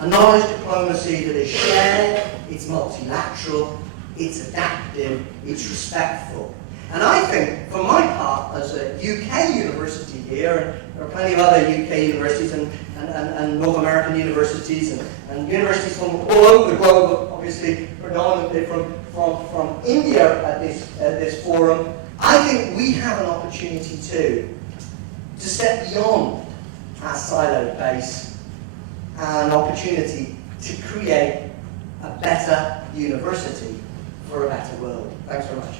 A knowledge diplomacy that is shared, it's multilateral, it's adaptive, it's respectful. And I think, for my part, as a UK university here, and there are plenty of other UK universities and North American universities and universities from all over the globe, but obviously predominantly from India at this forum, I think we have an opportunity too to step beyond our siloed base, and an opportunity to create a better university for a better world. Thanks very much.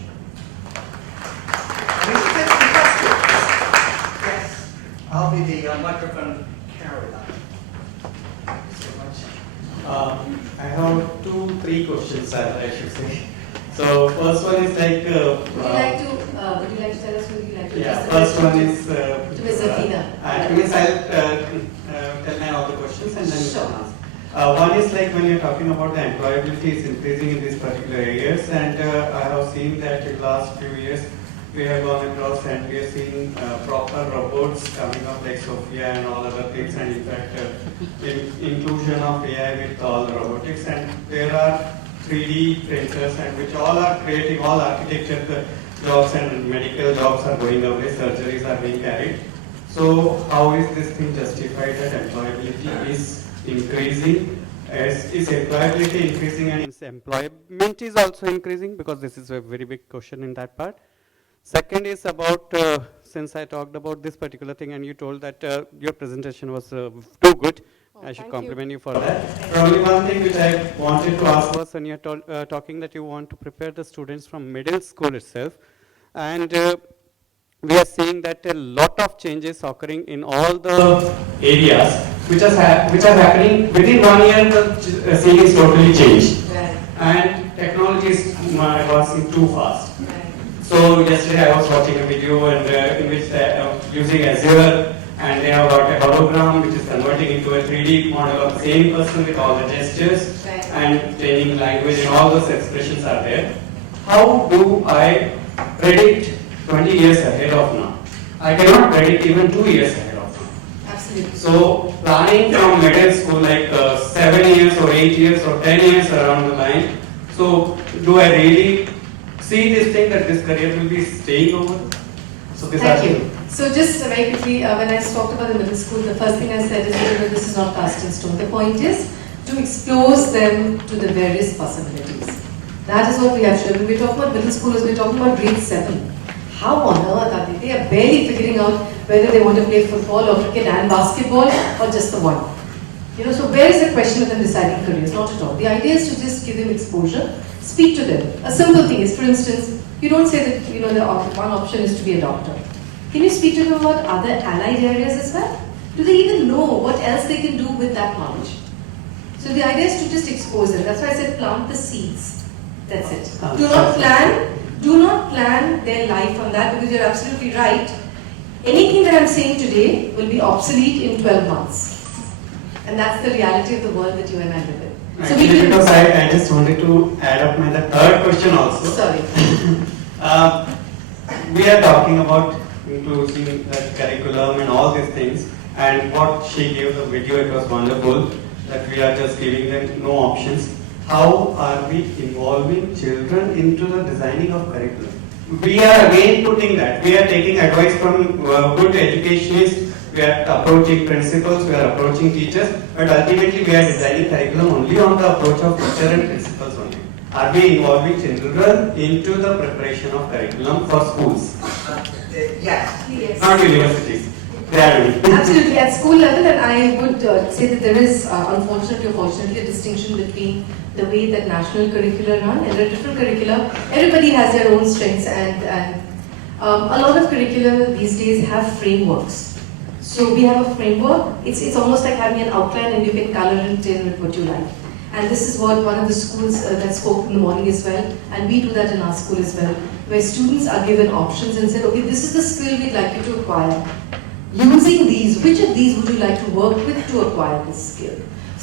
Yes, I'll be the microphone carrier. Thanks so much. I have 2-3 questions, I should say. So first one is like. Would you like to tell us who you like to? Yeah, first one is. To Ms. Athena. I'll tell my all the questions and then. Sure. One is like when you're talking about the employability is increasing in these particular areas, and I have seen that in the last few years we have gone across and we are seeing proper robots coming up like Sophia and all other things, and in fact inclusion of AI with all robotics, and there are 3D printers and which all are creating all architecture jobs and medical jobs are going away, surgeries are being carried. So how is this thing justified that employability is increasing? Is employability increasing and is employment is also increasing? Because this is a very big question in that part. Second is about, since I talked about this particular thing and you told that your presentation was too good, I should compliment you for that. But only one thing which I wanted to ask was when you're talking that you want to prepare the students from middle school itself, and we are seeing that a lot of changes occurring in all the areas which are happening within 1 year. The scene is totally changed, Right. and technology is advancing too fast. Right. So yesterday I was watching a video and in which using Azure, and they have got a hologram which is converting into a 3D model of the same person with all the gestures, Right. and changing language and all those expressions are there. How do I predict 20 years ahead of now? I cannot predict even 2 years ahead of now. Absolutely. So planning from middle school like 7 years or 8 years or 10 years around the line. So do I really see this thing that this career will be staying over? So this Thank you. So just very quickly, when I talked about the middle school, the first thing I said is that this is not cast in stone. The point is to expose them to the various possibilities. That is what we have shown. When we talk about middle schoolers, we're talking about grade 7. How on earth are they? They are barely figuring out whether they want to play football or cricket and basketball or just the one. You know, so where is the question of them deciding careers? Not at all. The idea is to just give them exposure, speak to them. A simple thing is, for instance, you don't say that, you know, the one option is to be a doctor. Can you speak to them about other allied areas as well? Do they even know what else they can do with that knowledge? So the idea is to just expose them. That's why I said plant the seeds. That's it. Do not plan their life on that, because you're absolutely right. Anything that I'm saying today will be obsolete in 12 months. And that's the reality of the world that you and I live in. So actually, because I just wanted to add up my third question also. Sorry. We are talking about including the curriculum and all these things, and what she gave the video, it was wonderful that we are just giving them no options. How are we involving children into the designing of curriculum? We are again putting that. We are taking advice from good educationists, we are approaching principals, we are approaching teachers, but ultimately we are designing curriculum only on the approach of teacher and principals only. Are we involving children into the preparation of curriculum for schools? Yes. Not universities. Absolutely, at school level, and I would say that there is, unfortunately or fortunately, a distinction between the way that national curricula run and the different curricula. Everybody has their own strengths, and a lot of curricula these days have frameworks. So we have a framework. It's almost like having an outline, and you can color it in with what you like. And this is what one of the schools that spoke in the morning as well, and we do that in our school as well, where students are given options and said, okay, this is the skill we'd like you to acquire. Using these, which of these would you like to work with to acquire this skill?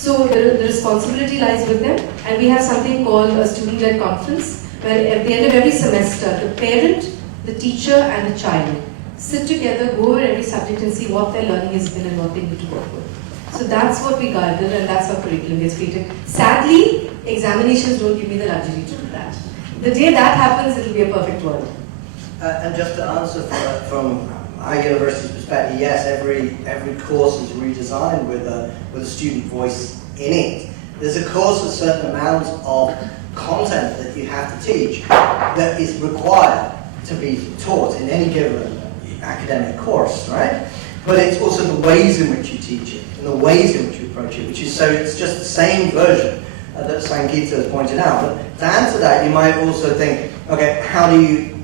So the responsibility lies with them, and we have something called a student-led conference, where at the end of every semester, the parent, the teacher, and the child sit together, go over every subject and see what their learning has been and what they need to work with. So that's what we garner, and that's how curriculum gets created. Sadly, examinations don't give me the luxury to do that. The day that happens, it'll be a perfect world. And just to answer from our university's perspective, yes, every course is redesigned with a student voice in it. There's of course a certain amount of content that you have to teach that is required to be taught in any given academic course, right? But it's also the ways in which you teach it and the ways in which you approach it, which is so it's just the same version that Sangeeta has pointed out. But to answer that, you might also think, okay, how do you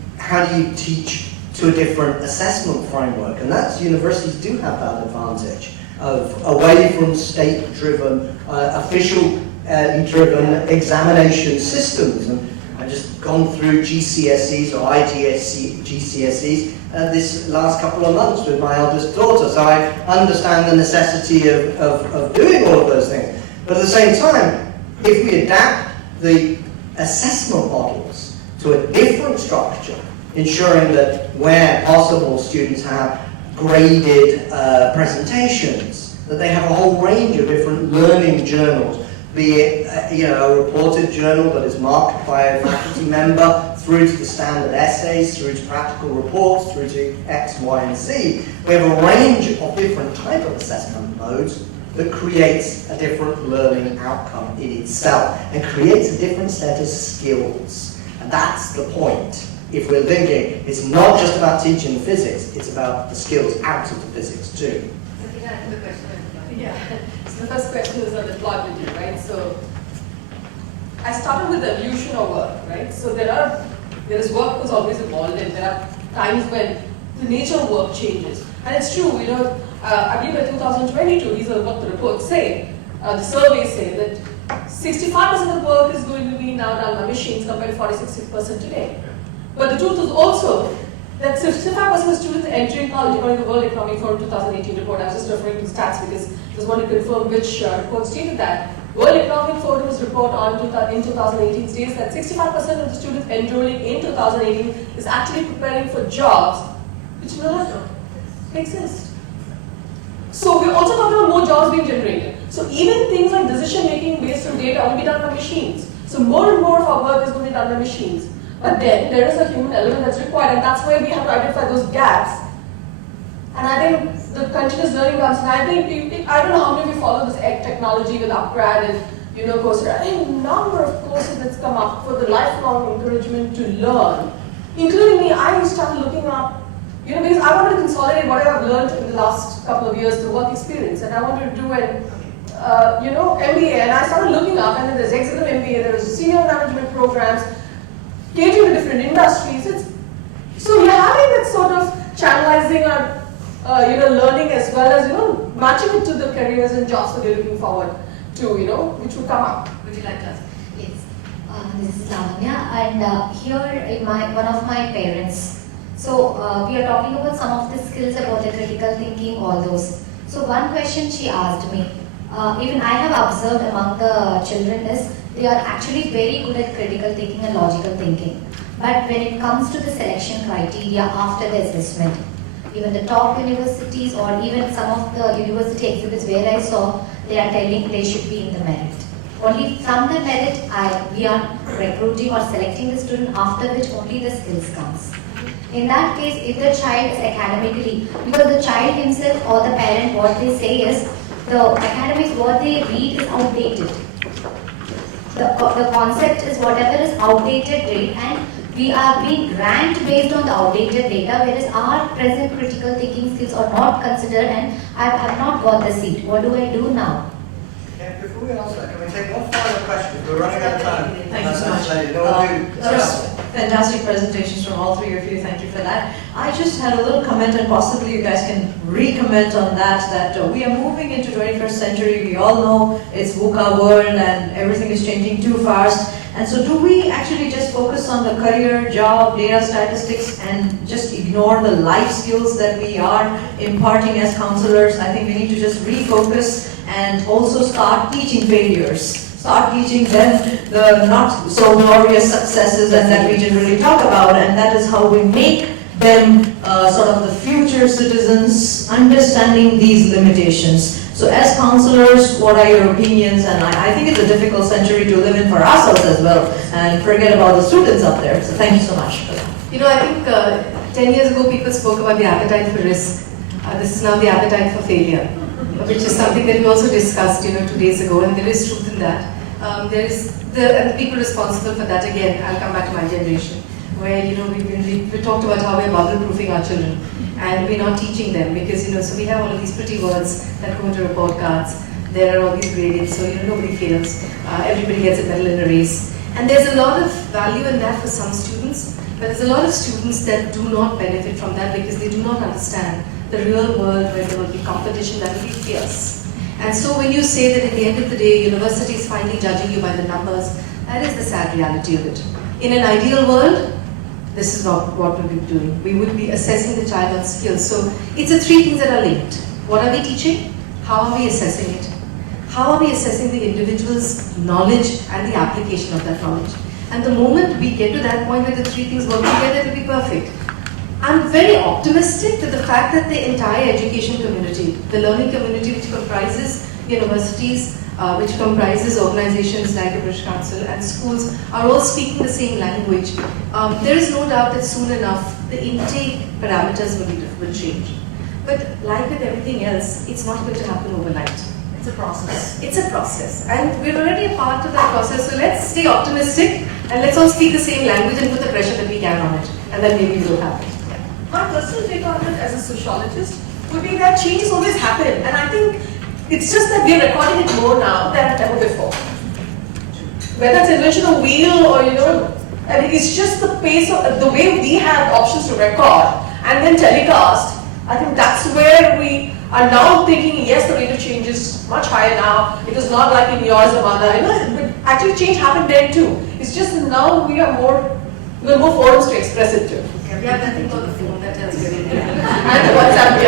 teach to a different assessment framework? And that's, universities do have that advantage of away from state-driven, official-driven examination systems. And I've just gone through GCSEs or GCSEs this last couple of months with my eldest daughter, so I understand the necessity of doing all of those things. But at the same time, if we adapt the assessment models to a different structure, ensuring that where possible students have graded presentations, that they have a whole range of different learning journals, be it a reported journal that is marked by a faculty member, through to the standard essays, through to practical reports, through to X, Y, and Z. We have a range of different type of assessment modes that creates a different learning outcome in itself and creates a different set of skills. And that's the point. If we're thinking it's not just about teaching physics, it's about the skills out of the physics too. Yeah. So the first question is on deployability, right? So I started with the evolution of work, right? So there is work that's always evolved, and there are times when the nature of work changes. And it's true, I believe by 2022, these are what the reports say, the surveys say that 65% of the work is going to be now done by machines compared to 46% today. But the truth is also that 65% of students entering college, according to the World Economic Forum 2018 report, I was just referring to the stats because I just want to confirm which report stated that. World Economic Forum's report in 2018 states that 65% of the students enrolling in 2018 is actually preparing for jobs which no longer exist. So we're also talking about more jobs being generated. So even things like decision making based on data will be done by machines. So more and more of our work is going to be done by machines. But then there is a human element that's required, and that's why we have to identify those gaps. And I think the continuous learning comes, and I think, I don't know how many of you follow this technology with Upgrad and Coursera. I think a number of courses that's come up for the lifelong encouragement to learn. Including me, I started looking up, because I wanted to consolidate whatever I've learned in the last couple of years through work experience, and I wanted to do an MBA, and I started looking up, and then there's executive MBA, there's senior management programs, catering to different industries. So we're having that sort of channelizing our learning as well as matching it to the careers and jobs that we're looking forward to, which will come up. Would you like to ask? Yes, this is Lavanya, and here one of my parents. So we are talking about some of the skills about the critical thinking, all those. So one question she asked me, even I have observed among the children is they are actually very good at critical thinking and logical thinking. But when it comes to the selection criteria after the assessment, even the top universities or even some of the university exhibits where I saw, they are telling they should be in the merit. Only from the merit we are recruiting or selecting the student, after which only the skills comes. In that case, if the child is academically, because the child himself or the parent, what they say is, the academics, what they read is outdated. The concept is whatever is outdated rate, and we are being ranked based on the outdated data, whereas our present critical thinking skills are not considered, and I have not got the seat. What do I do now? Okay, before we answer that, can we take one final question? We're running out of time. Thank you so much. Just Fantastic presentations from all three of you. Thank you for that. I just had a little comment, and possibly you guys can re-comment on that we are moving into 21st century. We all know it's VUCA world and everything is changing too fast. And so do we actually just focus on the career, job, data statistics and just ignore the life skills that we are imparting as counselors? I think we need to just refocus and also start teaching failures. Start teaching them the not so glorious successes that we generally talk about, and that is how we make them sort of the future citizens understanding these limitations. So as counselors, what are your opinions? And I think it's a difficult century to live in for ourselves as well, and forget about the students up there. So thank you so much for that. You know, I think 10 years ago people spoke about the appetite for risk. This is now the appetite for failure, which is something that we also discussed, 2 days ago, and there is truth in that. There is and the people responsible for that, again, I'll come back to my generation, where we talked about how we're bubble-proofing our children, and we're not teaching them because so we have all of these pretty words that go into report cards. There are all these grades, so nobody fails. Everybody gets a medal in a race, and there's a lot of value in that for some students, but there's a lot of students that do not benefit from that because they do not understand the real world where there will be competition that will be fierce. And so when you say that at the end of the day, university is finally judging you by the numbers, that is the sad reality of it. In an ideal world, this is not what we would be doing. We would be assessing the child on skills. So it's the three things that are linked. What are we teaching? How are we assessing it? How are we assessing the individual's knowledge and the application of that knowledge? And the moment we get to that point where the three things work together, it will be perfect. I'm very optimistic that the fact that the entire education community, the learning community which comprises universities, which comprises organizations like the British Council and schools are all speaking the same language, there is no doubt that soon enough the intake parameters will change. But like with everything else, it's not going to happen overnight. It's a process. It's a process. And we're already a part of that process, so let's stay optimistic and let's all speak the same language and put the pressure that we can on it. And then maybe it will happen. My personal take on it as a sociologist would be that changes always happen, and I think it's just that we're recording it more now than ever before. Whether it's invention of wheel or and it's just the pace of the way we have options to record and then telecast. I think that's where we are now thinking, yes, the rate of change is much higher now. It is not like in your Zamana, but actually change happened then too. It's just that now we are more forums to express it to. We have that thing called the phone that tells you. And the WhatsApp,